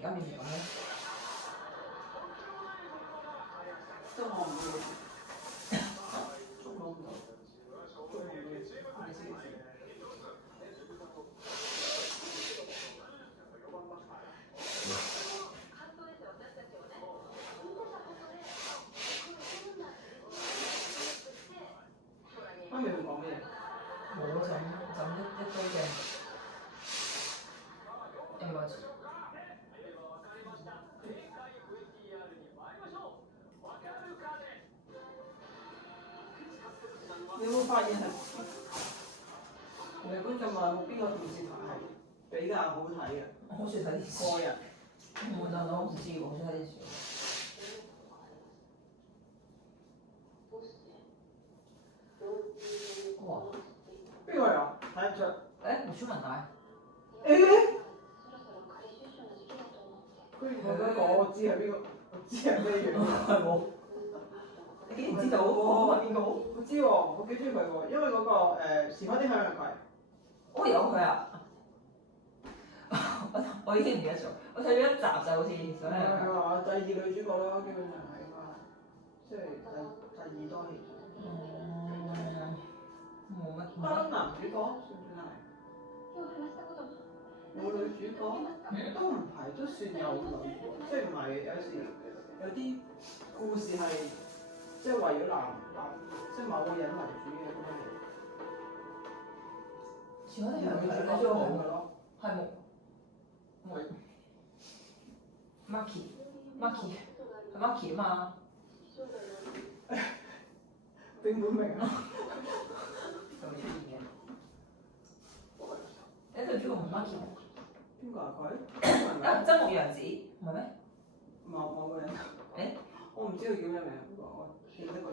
而家變成咁咧？都我唔會捉我唔到，捉唔到，係先。媽咪會講咩？冇就一堆嘅 emoji。你有冇發現係日本咁耐冇邊個電視台係比較好睇嘅？我好少睇電視。個人我就我唔知喎，好少睇電視。哇！邊個啊？睇得出。胡春文大。居然覺得我知係邊個，我知係咩樣。係喎。你竟然知道我係邊個？我知喎，我幾中意佢喎，因為嗰個時開的向日葵。我有佢啊！我已經唔記得咗，我睇咗一集就好似想係。係話第二女主角咯，基本上係嘛，即係第二多戲。冇乜。當男主角算唔算係？冇女主角都唔係，都算有女，即係唔係有時有啲故事係即係圍繞男即係某個人為主嘅咁樣。前嗰啲係女主角都冇嘅咯。係冇。Marky 係 Marky 啊嘛。並本明啊！就出現嘅。你對住我唔 Marky 咩？邊個啊佢？啊，真木陽子唔係咩？某個人。誒？我唔知佢叫咩名，不過我記得個樣。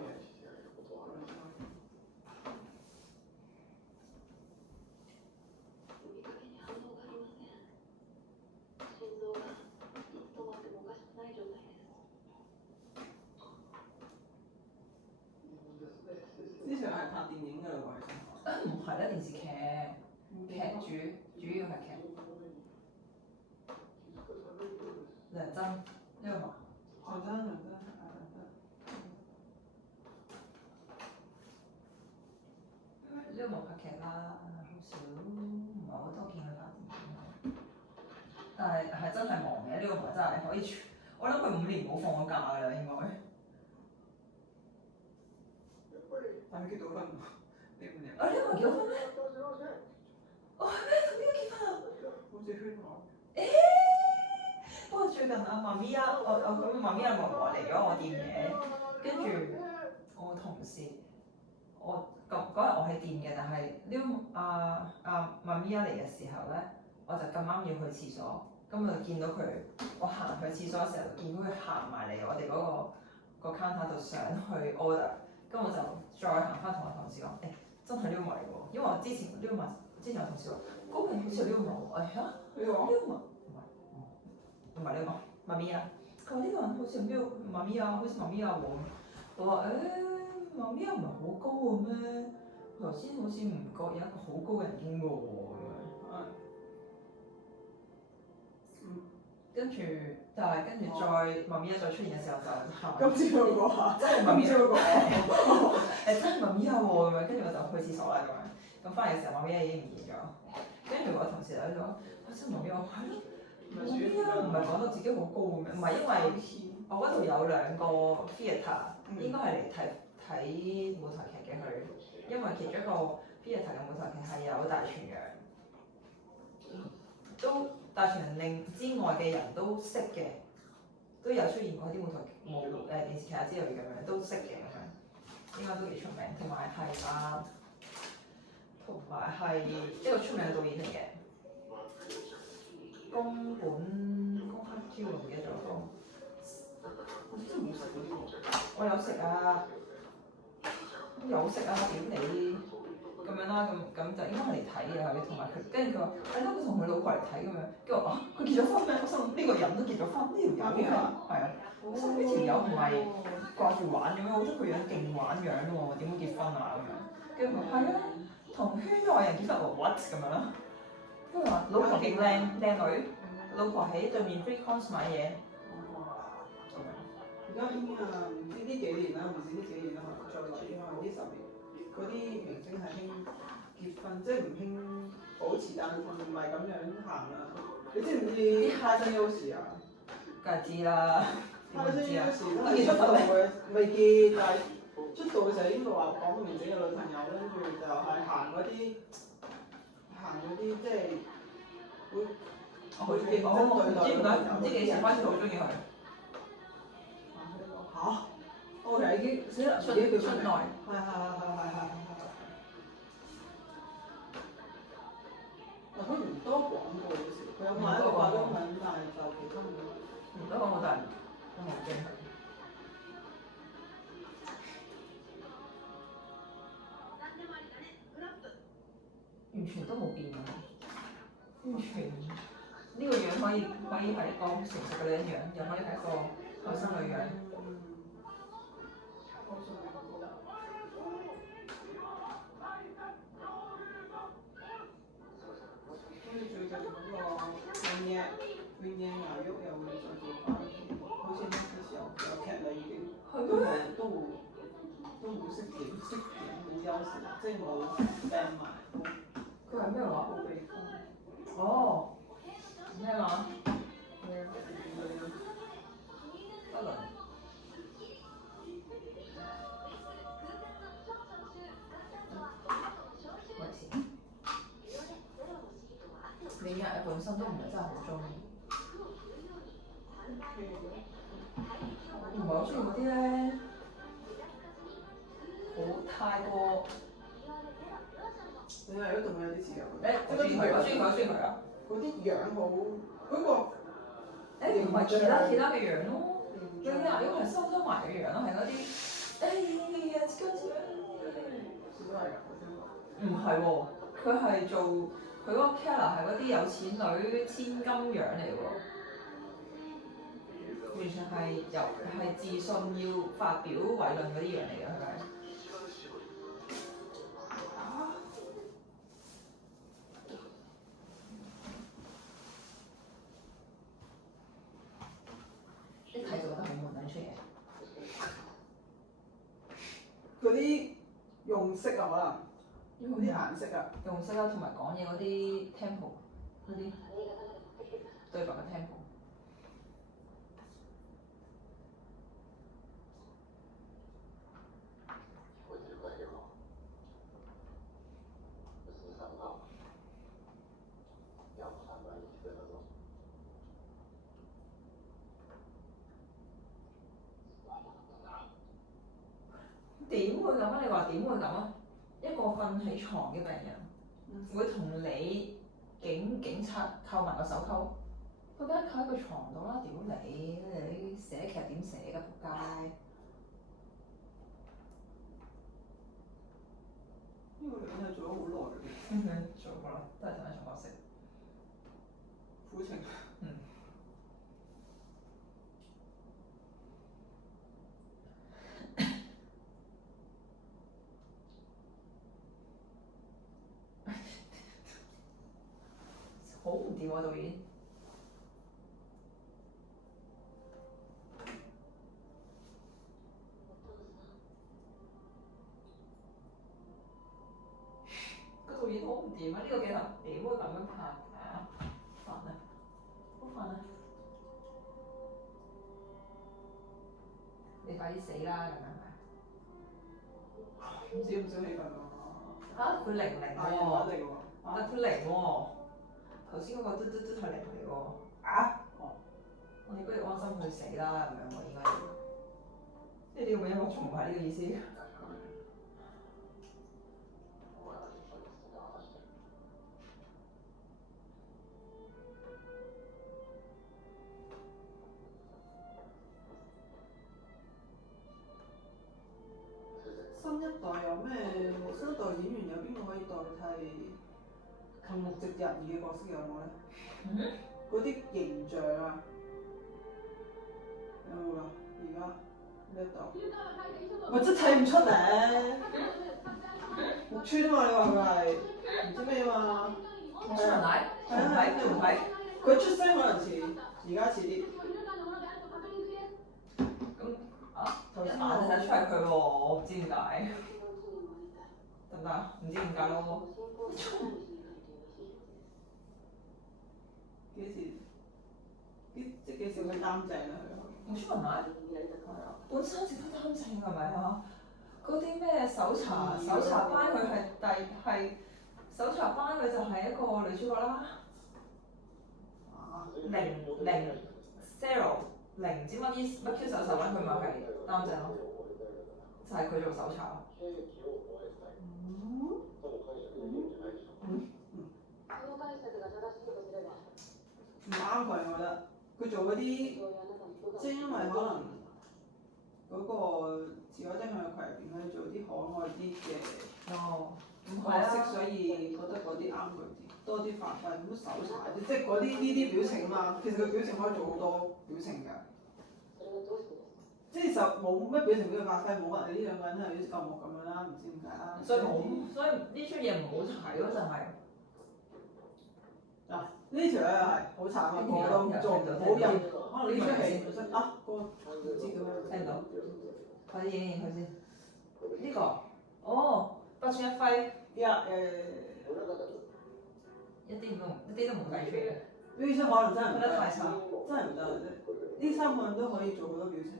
之前係拍電影㗎啦喎，唔係啦，電視劇主要係劇。梁真呢個嘛？梁真。呢個冇拍劇啦，好少，唔係好多見佢拍電影。但係真係忙嘅，呢個唔係真係可以我諗佢5年冇放過假㗎啦，應該。但係結到婚喎，你唔明？啊！呢個結咗婚咩？哦係咩？同邊個結婚啊？好似圈我。不過最近阿媽咪啊，咁媽咪阿嫲嫲嚟咗我店嘅，跟住我同事，嗰日我喺店嘅，但係呢媽咪嚟嘅時候咧，我就咁啱要去廁所，咁我就見到佢，我行去廁所嘅時候見到佢行埋嚟我哋嗰個 counter 度想去 order，咁我就再行翻同我同事講，真係撩埋嚟喎，因為我之前我同事話嗰個人好似撩埋我，嚇撩埋。唔係呢個媽咪啊，佢話呢個人好似咩媽咪啊，好似媽咪啊喎。我話媽咪啊唔係好高嘅咩？頭先好似唔覺有一個好高嘅人經過喎咁樣。跟住，但係跟住再媽咪啊再出現嘅時候就喊。今朝嗰個啊，真係媽咪啊嗰個。真係媽咪啊喎咁樣，跟住我就去廁所啦咁樣。咁翻嚟嘅時候媽咪啊已經唔見咗。跟住我同事喺度講：真係媽咪啊，係咯。媽咪啊，唔係講到自己好高嘅咩？唔係因為我嗰度有2個 theatre，應該係嚟睇舞台劇嘅佢，因為其中一個 theatre 嘅舞台劇係有大泉洋，都大泉洋令之外嘅人都識嘅，都有出現過啲舞台劇電視劇之類咁樣都識嘅咁樣，應該都幾出名，同埋係一個出名嘅導演嚟嘅。宮黑椒我唔記得咗個，我真係冇食過呢個。我有食啊，屌你咁樣啦，咁就應該係嚟睇嘅佢，同埋佢跟住佢話係咯，佢同佢老婆嚟睇咁樣，跟住我話佢結咗婚咩？我心諗呢個人都結咗婚，呢條友係啊，我心諗呢條友唔係掛住玩咁樣，我覺得佢樣勁玩樣喎，點會結婚啊咁樣？跟住佢話係啊，同圈外人結婚喎 what 咁樣啦。跟住話老婆勁靚女，老婆喺對面 Free Cons 買嘢咁樣。而家興啊，唔知呢幾年啦，唔知呢幾年啦，再嚟可能呢10年，嗰啲明星係興結婚，即係唔興保持單身，唔係咁樣行啦。你知唔知花生優時啊？梗係知啦，花生點會知啊？優時都係出道嘅，未結，但係出道嘅時候應該話講到明自己嘅女朋友，跟住就係行嗰啲即係會。我好中意，我唔知點解，唔知幾時開始好中意佢。嚇！我係已經死啦，出自己叫出內，係。但佢唔多廣告嘅時候，佢有賣一個化妝品，但係就其他唔多。唔多廣告，但係都好中意佢。完全都冇變啊！完全呢個樣可以係一個成熟嘅女人樣，又可以係一個後生女樣。跟住最近嗰個永野芽郁又會再做翻，好似呢啲時候有劇啦已經，都冇識點，冇優勢，即係冇病埋。佢係咩話？冇被封。哦，咩話？不倫。咪先。永野本身都唔係真係好中意，唔係好中意嗰啲咧，好太過。永野芽郁同佢有啲似㗎。我中意佢啊！嗰啲樣好，嗰個唔係其他嘅樣咯。永野芽郁係收埋嘅樣咯，係嗰啲呀，都係㗎，唔係喎，佢係做佢嗰個 Keller 係嗰啲有錢女千金樣嚟喎，完全係自信要發表偉論嗰啲樣嚟嘅，係咪？一睇就覺得好悶撚出嘢。嗰啲用色啊，可能嗰啲顏色啊，用色啦，同埋講嘢嗰啲 tempo 嗰啲對白嘅 tempo。點會咁啊？你話點會咁啊？一個瞓喺床嘅病人，會同你警察扣埋個手銬，佢梗係扣喺個床度啦！屌你寫劇點寫㗎仆街！呢個女人係做咗好耐嘅。做過啦，都係同一種角色。苦情。好唔掂喎導演。個導演好唔掂啊！呢個鏡頭點會咁樣拍㗎？煩啊！好煩啊！你快啲死啦！咁樣係咪？唔少氣氛啊！嚇佢零喎，但佢零喎。頭先嗰個嘟係零嚟喎。我哋不如安心去死啦咁樣喎，應該要。即係呢個音樂重係呢個意思。新一代有咩？新一代演員有邊個可以代替藤木直人嘅角色有冇咧？嗰啲形象啊，有冇啊？而家呢一度，我真睇唔出嚟。木村啊嘛，你話佢係唔知咩嘛？重睇？佢出聲可能遲，而家遲啲。咁啊，頭先眼睇得出係佢喎，我唔知點解。得唔得？唔知點解咯。即幾時會擔正啊佢？冇出文奶？係啊，本身值得擔正係咪啊？嗰啲咩搜查班佢係搜查班佢就係一個女主角啦。0 唔知乜 Q 搜查班佢咪係擔正咯，就係佢做搜查咯。唔啱佢，我覺得佢做嗰啲，即係因為可能嗰個自我真相嘅群入邊，佢做啲可愛啲嘅角色，所以覺得嗰啲啱佢啲，多啲發揮，咁搜查即係嗰啲呢啲表情啊嘛。其實佢表情可以做好多表情㗎，即係就冇乜表情俾佢發揮，冇話你呢兩個人係好似舊木咁樣啦，唔知點解啦。所以呢出嘢唔好睇咯，就係。嗱呢條咧係好慘啊，個個都做唔好人，可能呢出戲本身啊個唔知叫咩，聽到，快啲影佢先。呢個，哦，北川一輝。一啲都唔計出嘅。呢出可能真係唔覺得太差，真係唔得啫。呢三個人都可以做好多表情。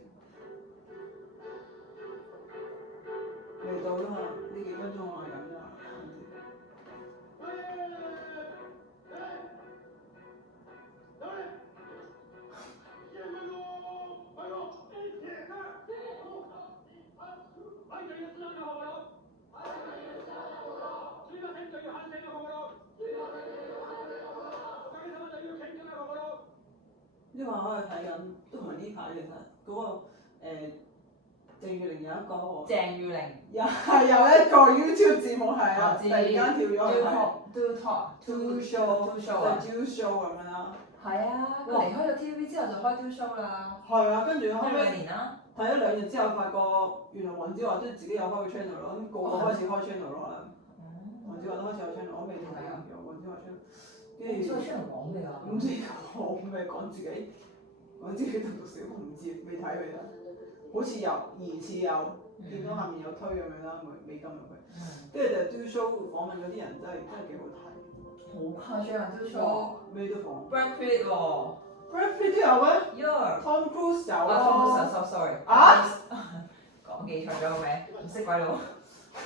嚟到啦，呢幾分鐘我係咁啦。呢個我喺度睇緊，都唔係呢排其實嗰個鄭裕玲有一個鄭裕玲有一個 YouTube 節目係啊，突然間跳咗去 Do show 就 Do show 咁樣啦。係啊，佢離開咗 TVB 之後就開 Do show 啦。係啊，跟住後開尾2年啦。睇咗2日之後，發覺原來黃子華都自己有開個 channel 咯，咁個個開始開 channel 咯。黃子華都開始有 channel，我未睇啊，有黃子華 channel。跟住 channel 講咩啊？唔知講咩，講自己讀小學唔知，未睇佢啦。好似有疑似有，見到下面有推咁樣啦，美金入去。跟住就 Do show 訪問嗰啲人真係幾好睇。好誇張啊 Do show。咩都訪。Brad Pitt 喎。Brad Pitt 都有咩 Yeah。Tom Cruise 有啊。Tom Cruise sorry。講記錯咗個名，唔識鬼佬。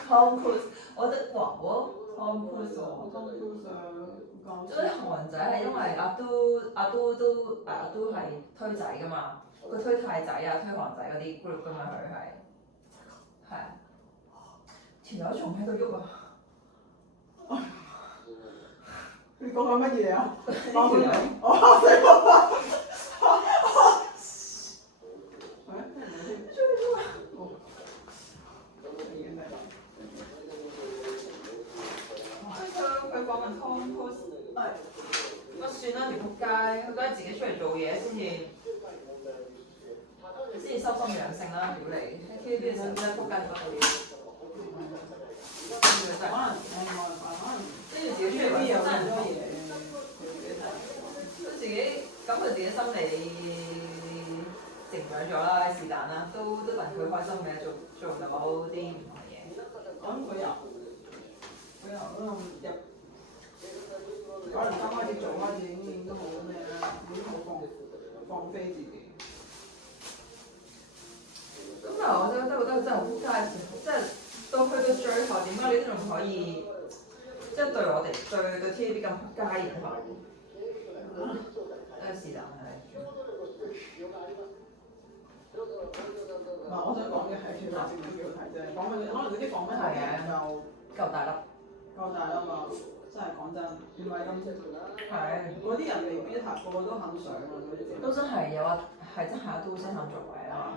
Tom Cruise，我覺得哇喎 Tom Cruise 喎。Tom Cruise 嗰啲韓仔係因為阿都係推仔噶嘛，佢推太仔啊、推韓仔嗰啲 group 噶嘛，佢係啊，條友仲喺度喐啊！你講緊乜嘢啊？呢條友，死我啦！佢訪問 Tom Cruise。乜算啦，條仆街，佢梗係自己出嚟做嘢先至收心養性啦，屌你！喺 TVB 嘅時候真係仆街做嘢，可能跟住自己出嚟揾真人多嘢，佢自己咁佢自己心理成長咗啦，是但啦，都戥佢開心嘅，做到啲唔同嘅嘢。我諗佢由入。可能剛開始做開始已經都好咩啦，已經好放飛自己。咁但係我覺得真係好撲街，即係到去到最後點解你都仲可以，即係對我哋對 TVB 咁撲街嘅話，是但係。嗱，我想講嘅係其實節目幾好睇啫，講佢可能嗰啲訪問題就夠大粒，夠大粒嘛。真係講真，唔係咁識。係。嗰啲人未必個個都肯上啊，嗰啲節目。都真係有啊，係真係阿都先肯做嘅啦。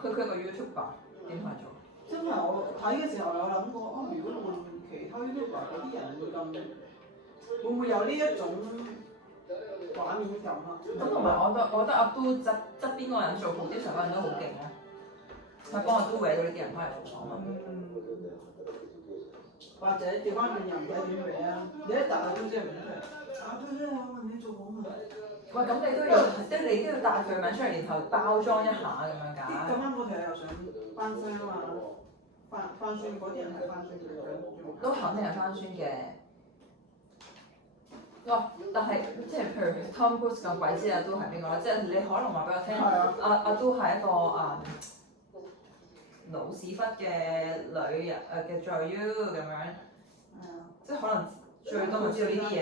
佢係個 YouTuber 點去做？真係我睇嘅時候有諗過，如果換其他 YouTuber 嗰啲人會唔會有呢一種畫面感啊？咁同埋我覺得阿都側邊嗰個人做 producer 嗰人都好勁咯，係幫阿都搲到呢啲人翻嚟做訪問。或者調翻轉又唔使點俾啊，你一答都知係唔出嚟。啊，對啊，我問你做訪問。喂，咁你都要，即係你都要帶佢名出嚟，然後包裝一下咁樣㗎。咁啱嗰條又想翻聲啊嘛，翻酸嗰啲人係翻酸嘅，都肯定係翻酸嘅。哇！但係即係譬如 Tom Cruise 咁鬼知阿都係邊個咧？即係你可能話俾我聽，阿都係一個老屎忽嘅女人嘅在 U 咁樣，即係可能最多咪知道呢啲嘢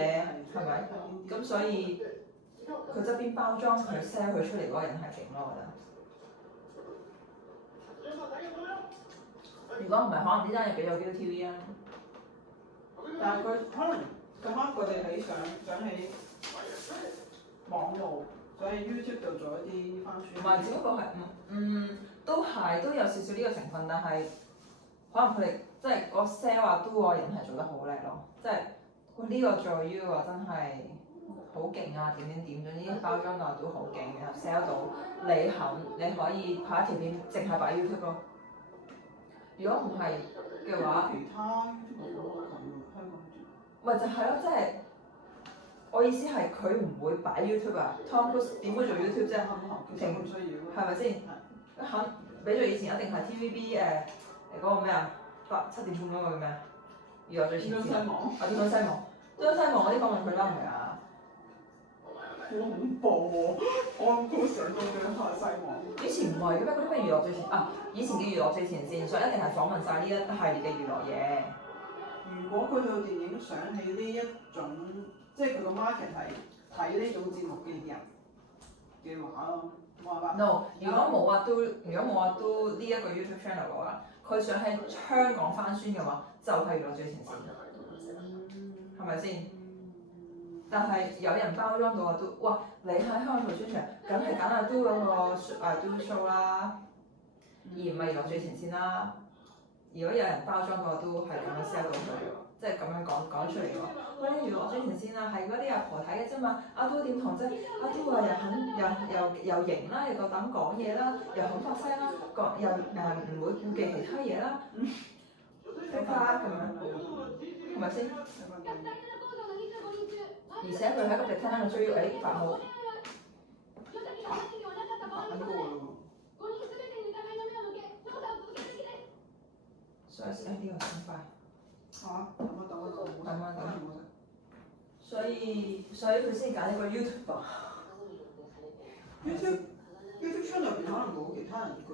係咪？咁所以佢側邊包裝佢 sell 佢出嚟嗰個人係勁咯，我覺得。如果唔係，可能呢單嘢俾咗 ViuTV 啊。但係佢可能咁啱佢哋想喺網路，所以 YouTube 度做一啲翻書。唔係，只不過係都有少少呢個成分，但係可能佢哋即係個 sell 啊 do 個人係做得好叻咯，即係呢個做 U 啊真係好勁啊點，總之包裝到都好勁，然後 sell 到你可以拍一條片淨係擺 YouTube 咯。如果唔係嘅話，其他 YouTube 香港咪就係咯，即係我意思係佢唔會擺 YouTube 啊 ，Tom Cruise 點會做 YouTube 啫？其實唔需要，係咪先？肯俾咗以前一定係 TVB 嗰個咩啊，7點半嗰個叫咩啊？娛樂最前線。天西網。天西網嗰啲訪問佢啦，唔係啊？好恐怖喎！我諗高上到佢拍西網。以前唔係嘅咩？嗰啲咩娛樂最前啊？以前嘅娛樂最前線，所以一定係訪問晒呢一系列嘅娛樂嘢。如果佢套電影想起呢一種，即係佢個 market 係睇呢種節目嘅人嘅話咯，冇辦法。No， 如果冇話都呢一個 YouTube channel 嘅話，佢想喺香港翻宣嘅話，就係娛樂最前線，係咪先？但係有人包裝到阿都，哇！你喺香港做宣傳，梗係揀阿都嗰個do show 啦，而唔係娛樂最前線啦。如果有人包裝到阿都係咁樣 sell 到佢，即係咁樣講出嚟嘅話，喂，娛樂最前線啊，係嗰啲阿婆睇嘅啫嘛。阿都點同啫？阿都話又型啦，又夠膽講嘢啦，又肯發聲啦，又唔會顧忌其他嘢啦，即刻咁樣，係咪先？而且佢喺個地攤度追誒發號，所以呢個咁快。嚇！等。所以佢先揀呢個 YouTube 啊。YouTube channel 入邊可能冇其他人佢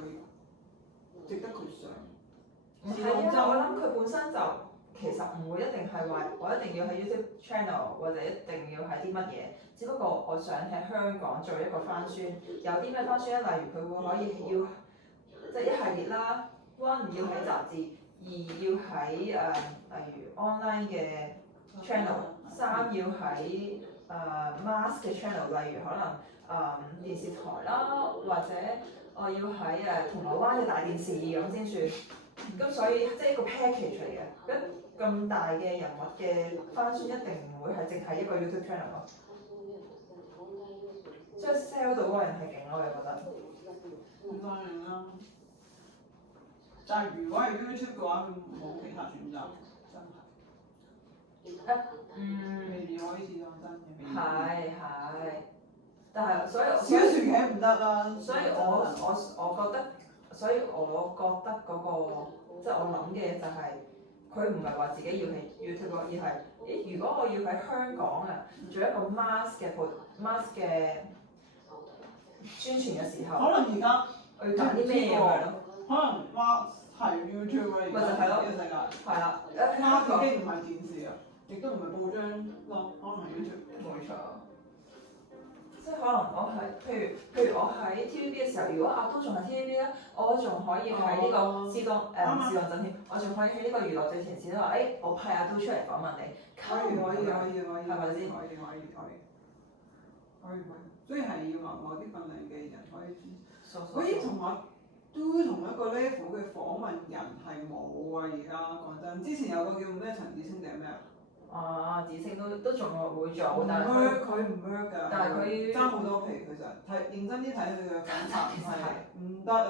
值得佢上。唔係啊，我諗佢本身就其實唔會一定係話我一定要喺 YouTube channel 或者一定要係啲乜嘢，只不過我想喺香港做一個翻宣，有啲咩翻宣咧？例如佢會可以要即係一系列啦 ，1 要喺雜誌，2要喺例如 online 嘅 channel，3要喺mass 嘅 channel，例如可能電視台啦，或者我要喺銅鑼灣嘅大電視咁先算。咁所以即係一個 package 嚟嘅，咁大嘅人物嘅翻宣一定唔會係淨係一個 YouTube channel 咯，即係 sell 到嗰個人係勁咯，我覺得。咁當然啦，但係如果係 YouTube 嘅話，佢冇其他選擇，真係。未必可以試當真嘅。係，但係所以小薯茄唔得啦。所以我覺得。所以我覺得嗰個即係我諗嘅就係佢唔係話自己要喺 YouTube 而係如果我要喺香港啊做一個 mass 嘅宣傳嘅時候，可能而家我要揀啲咩嘢咯？可能 mass 係 YouTube 啊，而家呢個世界。係啦，mass 已經唔係電視啊，亦都唔係報章咯，可能係 YouTube。冇錯。即係可能我喺譬如我喺 TVB 嘅時候，如果阿都仲係 TVB 咧，我仲可以喺呢個試當真添，我仲可以喺呢個娛樂最前線話，我派阿都出嚟訪問你，可以，係咪先？可以，所以係要某啲份量嘅人可以知。可以同我都同一個 level 嘅訪問人係冇啊！而家講真，之前有個叫咩陳子清定係咩啊？子清都仲會做，但係佢唔 work 㗎。但係佢爭好多皮，其實睇認真啲睇佢嘅訪談係唔得啊！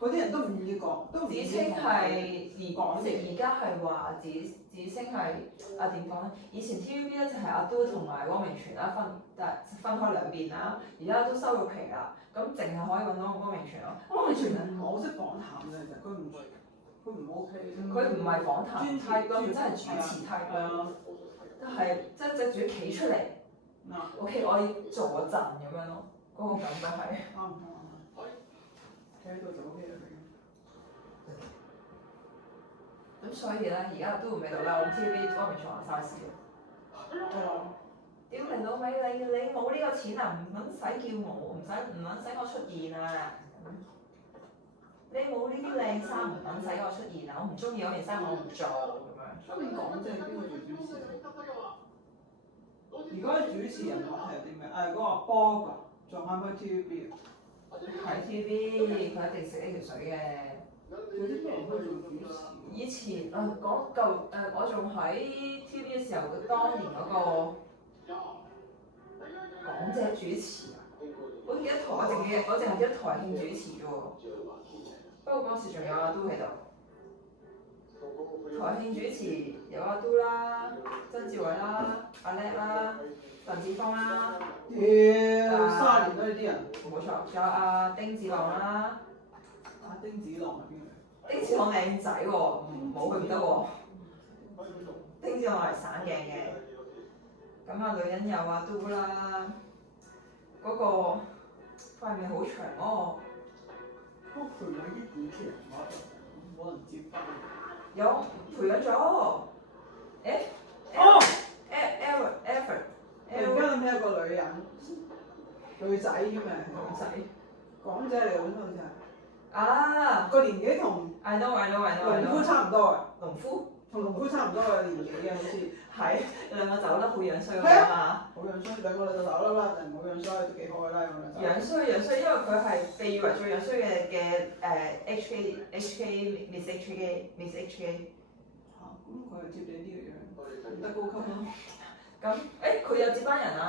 嗰啲人都唔願意講，都唔願意子清同係講嘢。而家係話子清係點講咧？以前 TVB 咧就係阿都同埋汪明荃啦，分開兩邊啦，而家都收咗皮啦，咁淨係可以揾到汪明荃咯。汪明荃唔係好識訪談嘅，其實佢唔 OK。佢唔係訪談專 type 咯，佢真係主係持 type 係咯，啊，係真係主企出嚟嗱， ，OK 我要坐陣咁樣咯，嗰、個感覺係。啱唔啱？企喺度就 OK 啦。咁所以咧，而家都未到啦，我 TVB 汪明荃話晒事咯。屌你老味，你冇呢個錢啊，唔撚使叫我，唔撚使我出現啊！你冇呢啲靚衫，唔撚使我出現啊！我唔中意嗰件衫，我唔做咁樣。咁你講即係邊個做主持人？如果係主持人嘅話係啲咩？嗰個 Bob 啊，仲開唔開 TVB 啊？睇 TV 佢一定食呢條水嘅。佢啲人都做主持。以前講舊我仲喺 TV 嘅時候，當年嗰個港姐主持啊，我記得台，我淨係記得台慶主持啫喎。不過嗰時仲有阿都喺度。台慶主持有阿都啦、曾志偉啦、阿叻啦、鄧志峰啦，屌，30年都呢啲人。冇錯，仲有阿丁子朗啦。丁子朗係邊個？丁子朗靚仔喎，冇佢唔得喎。丁子朗係省鏡嘅，咁啊女人有阿都啦，嗰、個塊面好長嗰個，佢有啲主持人話冇人接翻。有培養咗。突然間諗起一個女人，女仔咁啊，女仔。港姐嚟嘅本身好似係。啊個年紀同！I know。農夫差唔多啊，農夫同農夫差唔多嘅年紀嘅好似。係兩個走得好樣衰㗎嘛。好樣衰，兩個就走啦，人冇樣衰都幾好啦咁樣。樣衰，因為佢係被譽為最樣衰嘅HK Miss HK。咁佢係接你啲嘅樣，唔得高級咯。咁佢有接班人啊！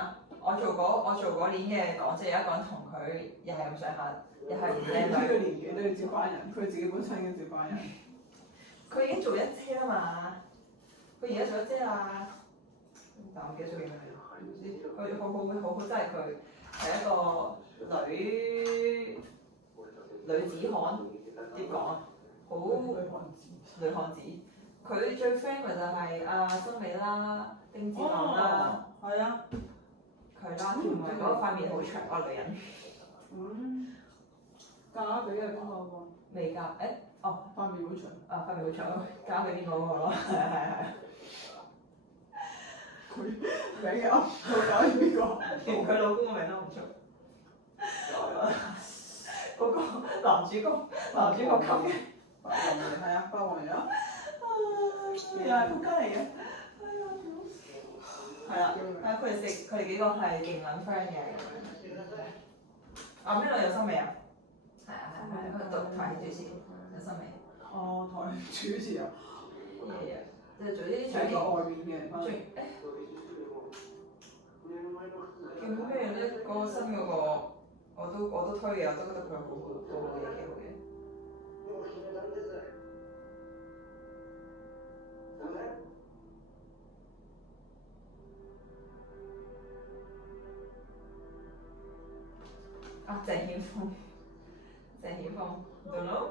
我做嗰年嘅港姐有一個人同佢又係咁上下，又係靚呢個女。年紀都要接班人，佢自己本身已經接班人。佢已經做一姐啦嘛，佢而家做一姐啦。但我唔記得咗叫咩名。唔知佢好，真係佢係一個女子漢，點講啊？好女漢子。佢最 friend 咪就係阿森美啦、丁子朗啦，係啊。佢啦，同埋嗰個塊面好長嗰個女人。嫁俾係邊個喎？未嫁塊面好長。塊面好長，嫁俾邊個嗰個咯？係。佢名嘅佢嫁俾邊個？連佢老公個名都唔出。嗰個男主角級嘅。白王爺係啊，白王爺啊。又係仆街嚟嘅。係啦，佢哋幾個係勁撚 friend 嘅。咩女有森美啊？係，佢讀台慶主持有森美。台主持啊。即係做啲喺個外面嘅。叫咩咧？嗰個新嗰個我都推嘅，我都覺得佢好嘢，幾好嘅。鄭顯峰，don't know，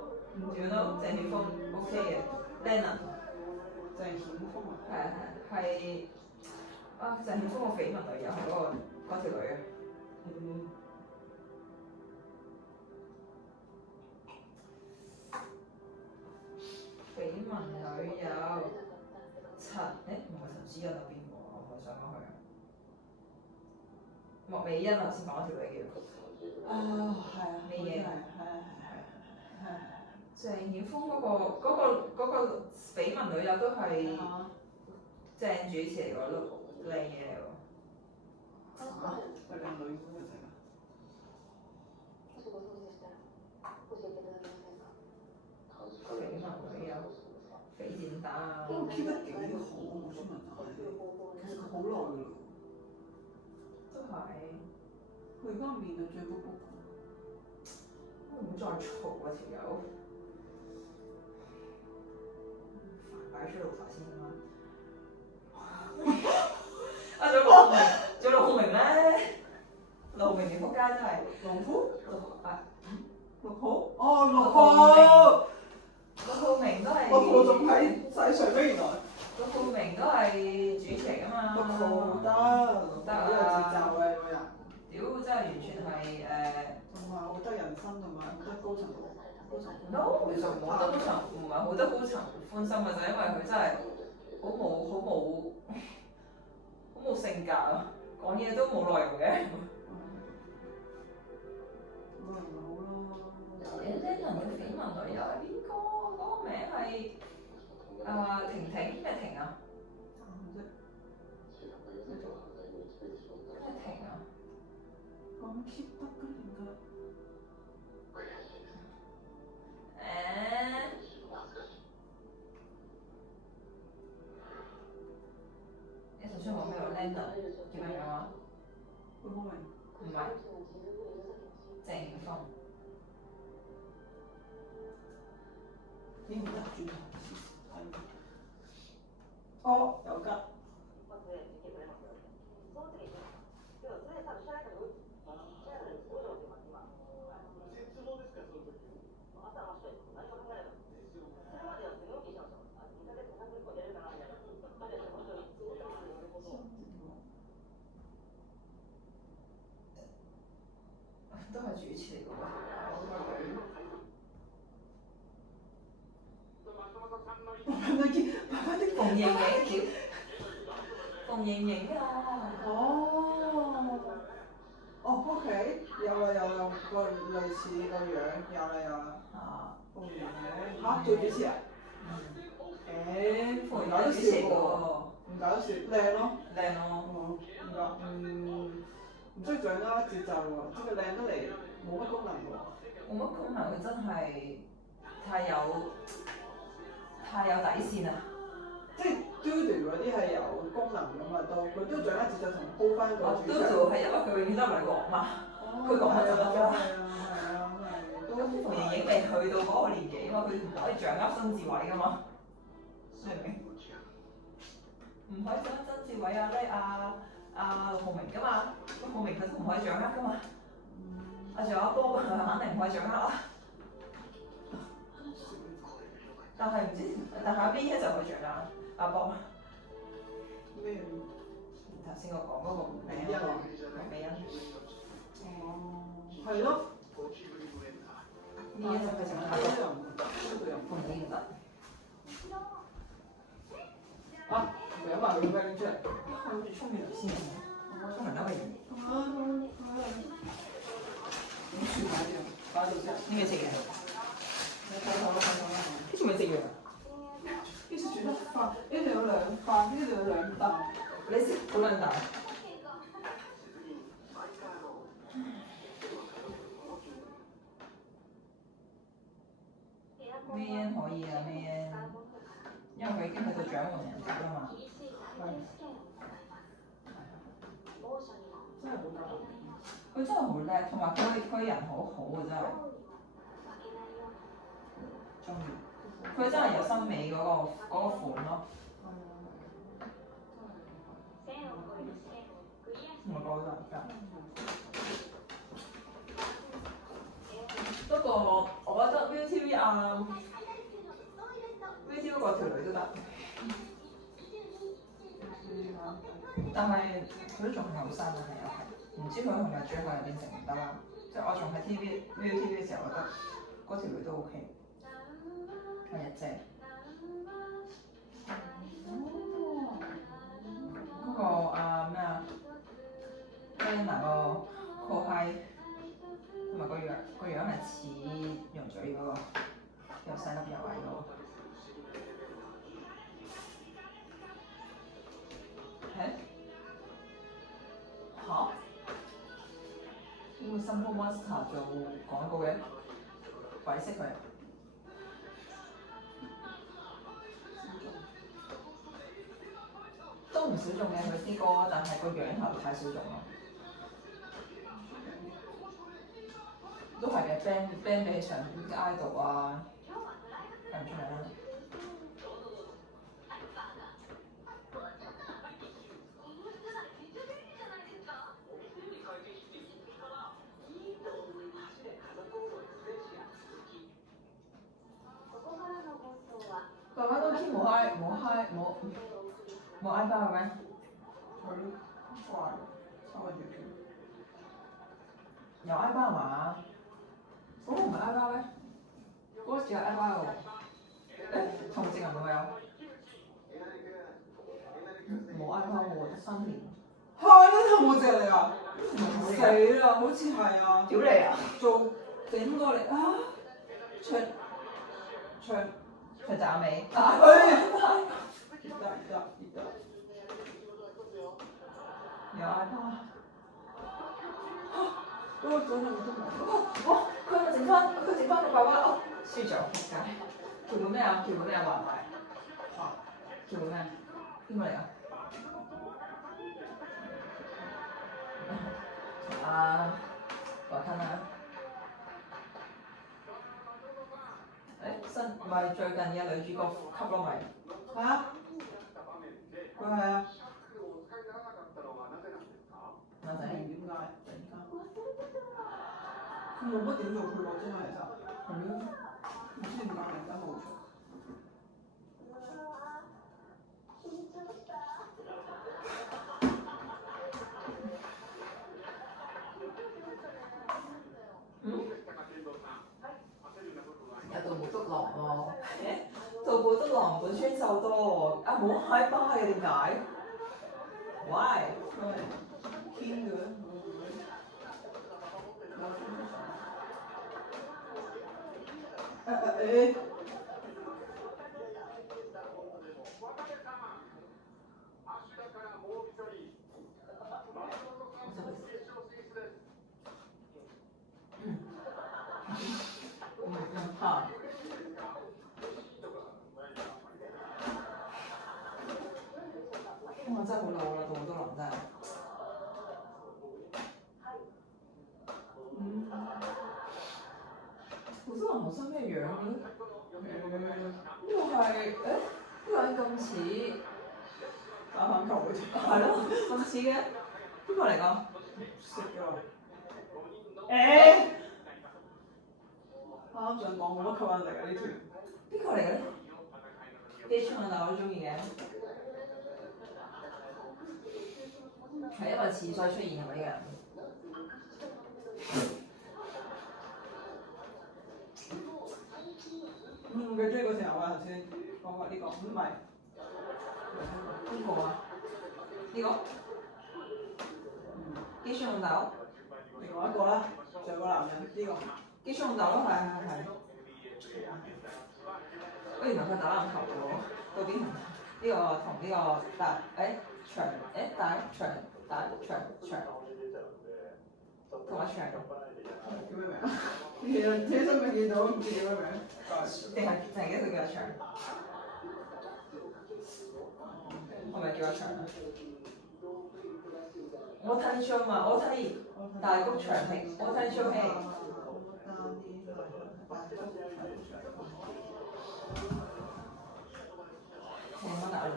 鄭顯峰 OK 嘅 ，Lennon。鄭顯峰啊。係鄭顯峰個緋聞女友係嗰條女啊。緋聞女友唔係陳思欣啊，邊個啊？我唔係想講佢啊。莫美欣頭先講嗰條女叫。係啊。咩嘢？係。鄭顯峰嗰個緋聞女友都係正主持嚟喎，都靚嘢嚟喎。係靚女嗰個嚟㗎。緋聞女友，匪戰打啊！都 keep 得幾好，我想問下你。其實佢好耐㗎啦。都係。佢而家面就最卜卜。唔中再嘈啊條友，擺出老發先啦。啊！仲有陸浩明，仲有陸浩明咧，陸浩明條仆街真係農夫陸6號哦6號，陸浩明都係6號仲喺世上咩原來？陸浩明都係主持嚟㗎嘛。6號得有節奏嘅個人，屌真係完全係同埋好得人心，同埋好得高層no，其實冇得高層，唔係好得高層歡心嘅，就因為佢真係好冇性格啊，講嘢都冇內容嘅。冇人好啦。Lennon 嘅緋聞女友係邊個？嗰個名係婷婷咩婷啊？咩婷啊？咁 keep 得㗎點解？你頭先講咩話 Lennon 叫咩名話？潘康明唔係鄭峰。應唔得轉頭係。哦，有吉。都係主持嚟㗎喎。馮盈盈屌，馮盈盈啊！哦 OK，有啦個類似個樣，有啦。馮盈盈嚇做主持啊？唔搞得笑喎，唔搞得笑，靚咯。唔識掌握節奏喎，即係靚得嚟冇乜功能喎。冇乜功能，佢真係太有底線啦。即係 Dodo 嗰啲係有功能㗎嘛都，佢都掌握節奏同 hold 翻個主場。Dodo 係因為佢永遠都係女王嘛，佢講乜就乜㗎啦。咁馮盈盈未去到嗰個年紀嘛，佢唔可以掌握曾志偉㗎嘛，明唔明？唔可以掌握曾志偉陸浩明㗎嘛，陸浩明佢都唔可以掌握㗎嘛。仲有阿波佢肯定唔可以掌握啦。但係阿 B 就可以掌握阿波。咩？頭先我講嗰個名啊，美欣。係咯。呢一就佢就阿波，馮盈盈得。兩萬幾蚊出嚟。佢好似沖完涼先，沖涼啦喂。擺度先。你未食嘢？呢仲未食完啊？呢次煮得飯，呢度有兩飯，呢度有兩啖。你食好兩啖。咩可以啊咩？因為佢已經去到獎門人級啦嘛。真係好得。佢真係好叻，同埋佢人好好啊真係。中意。佢真係有森美嗰個款咯。唔係講難㗎。不過我覺得 ViuTV ViuTV 嗰條女都得。但係佢都仲係後生嘅，係唔知佢係咪最後又變成唔得啦？即係我仲喺 ViuTV 嘅時候，覺得嗰條女都 OK，係日姐。嗰個咩啊 Anna 個 co-high 同埋個樣係似羊嘴嗰個，又細粒又矮嗰個。嚇？點會 Simple Master 做廣告嘅？鬼識佢。都唔小眾嘅佢啲歌，但係個樣頭太小眾咯。都係嘅 band 比起上啲 idol 啊，睇唔出嚟啦。爸爸都知冇 i 包嘅咩？佢掛收緊條片。有 i 包嘛？嗰個唔係 i 包咩？嗰個只有 i 包喎。誒，同性人會唔會有？冇 i 包喎，得3年。係咩同我借嚟啊？死啦！好似係啊！屌你啊！做整過嚟啊！長澤美。得。有 i 包。嗰個組你都冇。哇！佢剩翻個爸爸哦，輸咗，仆街！叫到咩啊？話唔埋。叫到咩？邊個嚟㗎？華吞啊！新唔係最近嘅女主角級咯咪？嚇？佢係啊。我仔。點解？突然間。佢冇乜點做配角啫嘛，其實。係咯。唔知點解突然間冇咗。有杜寶德郎喎，杜寶德郎本村秀多喎，冇 i 包嘅點解 ？Why？佢係堅嘅。嚇！哇！真係好老啦，杜寶德郎真係。杜寶德郎後生咩樣嘅咧？呢個係呢個人咁似打籃球嗰啲。係咯，咁似嘅，邊個嚟㗎？識㗎。啱啱想講冇乜吸引力啊呢團。邊個嚟嘅咧？機槍啊，我都中意嘅。係因為似所以出現係咪呢個人？佢追嗰時候啊，頭先講過呢個，唔係。邊個啊？呢個？機槍老豆？另外一個啦，仲有個男人呢個。機槍老豆咯，係。原來佢打籃球嘅喎，到邊呢個同呢個大長同阿長。叫咩名啊？其實車身咪見到，唔知叫咩名。定係記得佢叫阿長？係咪叫阿長啊？我睇 show 嘛，我睇大谷翔平，我睇 show 戲。聽乜大陸嘅？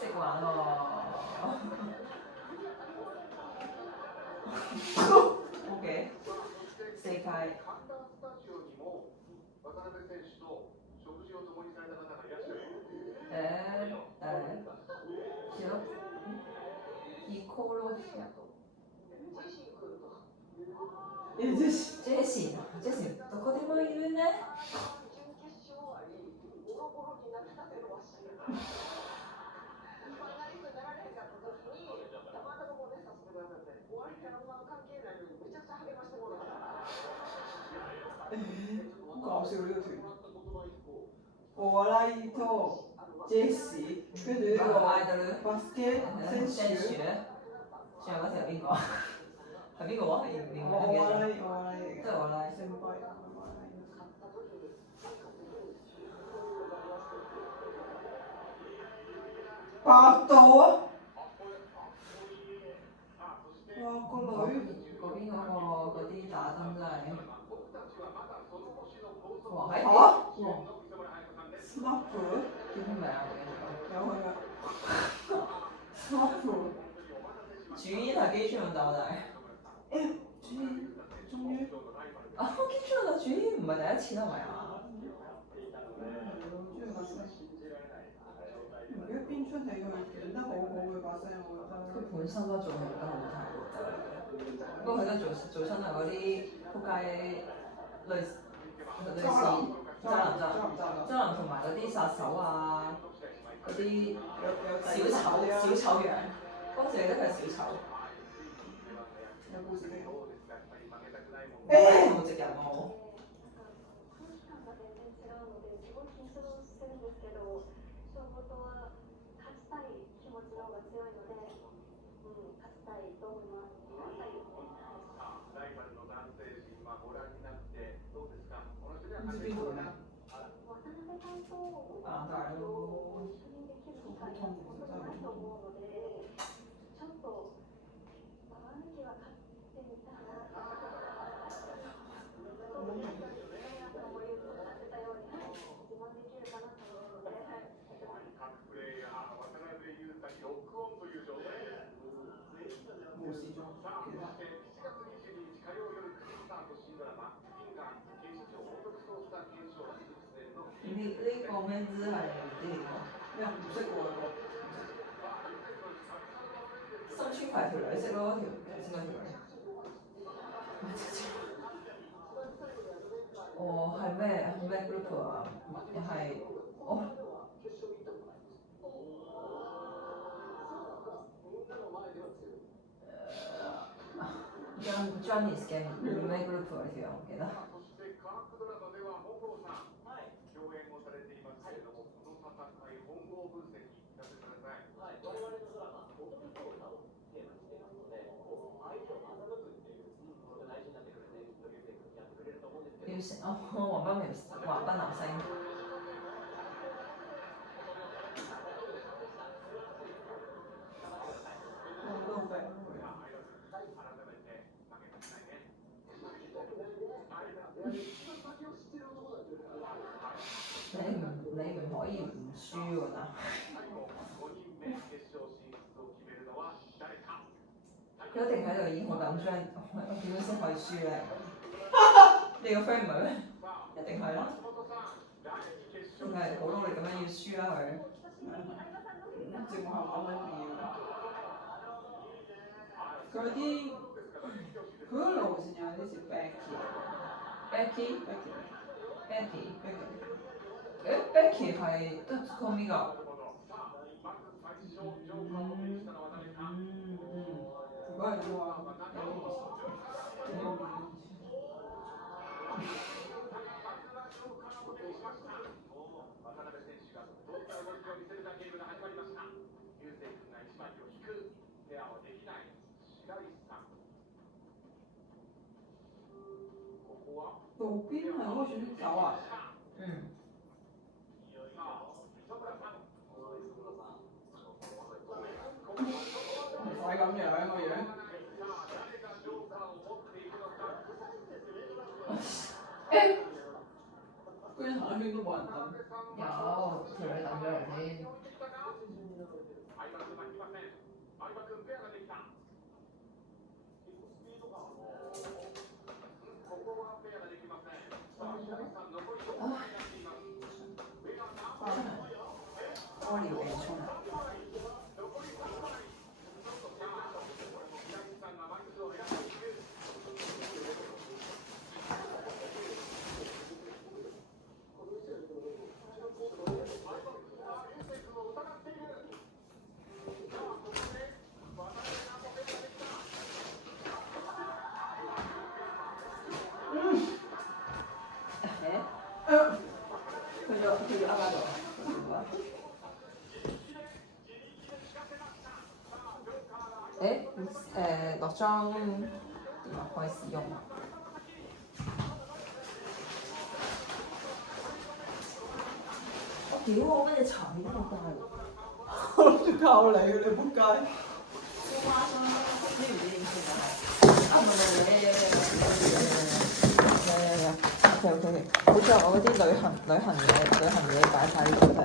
識玩喎。OK。正解。ヒコロヒア。ジェシー、どこでもいるね。搞笑呢個團。奧拉托、Jesse，跟住呢個 basket 選樹，仲有嗰條邊個？係邊個啊？連連我唔記得咗。拉嚟嘅，都係我拉。先輩。百度啊！哇，個女嗰邊嗰啲打燈真係，哇係嚇哇 ，Smart 叫咩名啊？有佢啊，Smart 主演係基川就係。誒，終於啊，基川就主演唔係第一次啦，係咪啊？唔記得邊出戲佢演得好好佢把聲，我覺得。佢本身都做戲得好睇喎，不過佢都做親係嗰啲仆街類似渣男同埋嗰啲殺手啊，嗰啲小丑樣，嗰時記得佢係小丑。有故事嘅。冇直人喎。唔知邊度咧？啊，大咯。好痛，真係好痛。無視咗，其實。呢個咩姿係唔知點講。咩唔識喎？新川葵條女識咯，條先嗰條女。哦，係咩 group 啊？係哦。Johnny's 嘅咩 group 嚟嘅？我唔記得。要成哦，橫濱流星。都好病佢。你唔可以唔輸喎，但佢一定喺度已經好緊張，我點樣先可以輸咧？你個 friend 唔係咩？一定係啦，仲係好努力咁樣要輸啦佢。節目效果緊要。佢啲佢嗰路線有啲似 Becky。Becky 係都 call me 㗎。如果係咁嘅話，有啲意思。路邊係嗰個選手啊？嗯。唔使咁樣個樣。居然行一圈都冇人等。有條女等咗人先。屙尿俾人沖。落妝點啊？可以使用啊！我屌我乜嘢茶面都冇帶喎！我諗住靠你，你仆街。燒花生知唔知點算啊？係啊，唔係有，OK，好彩我嗰啲旅行嘢擺晒呢度啫。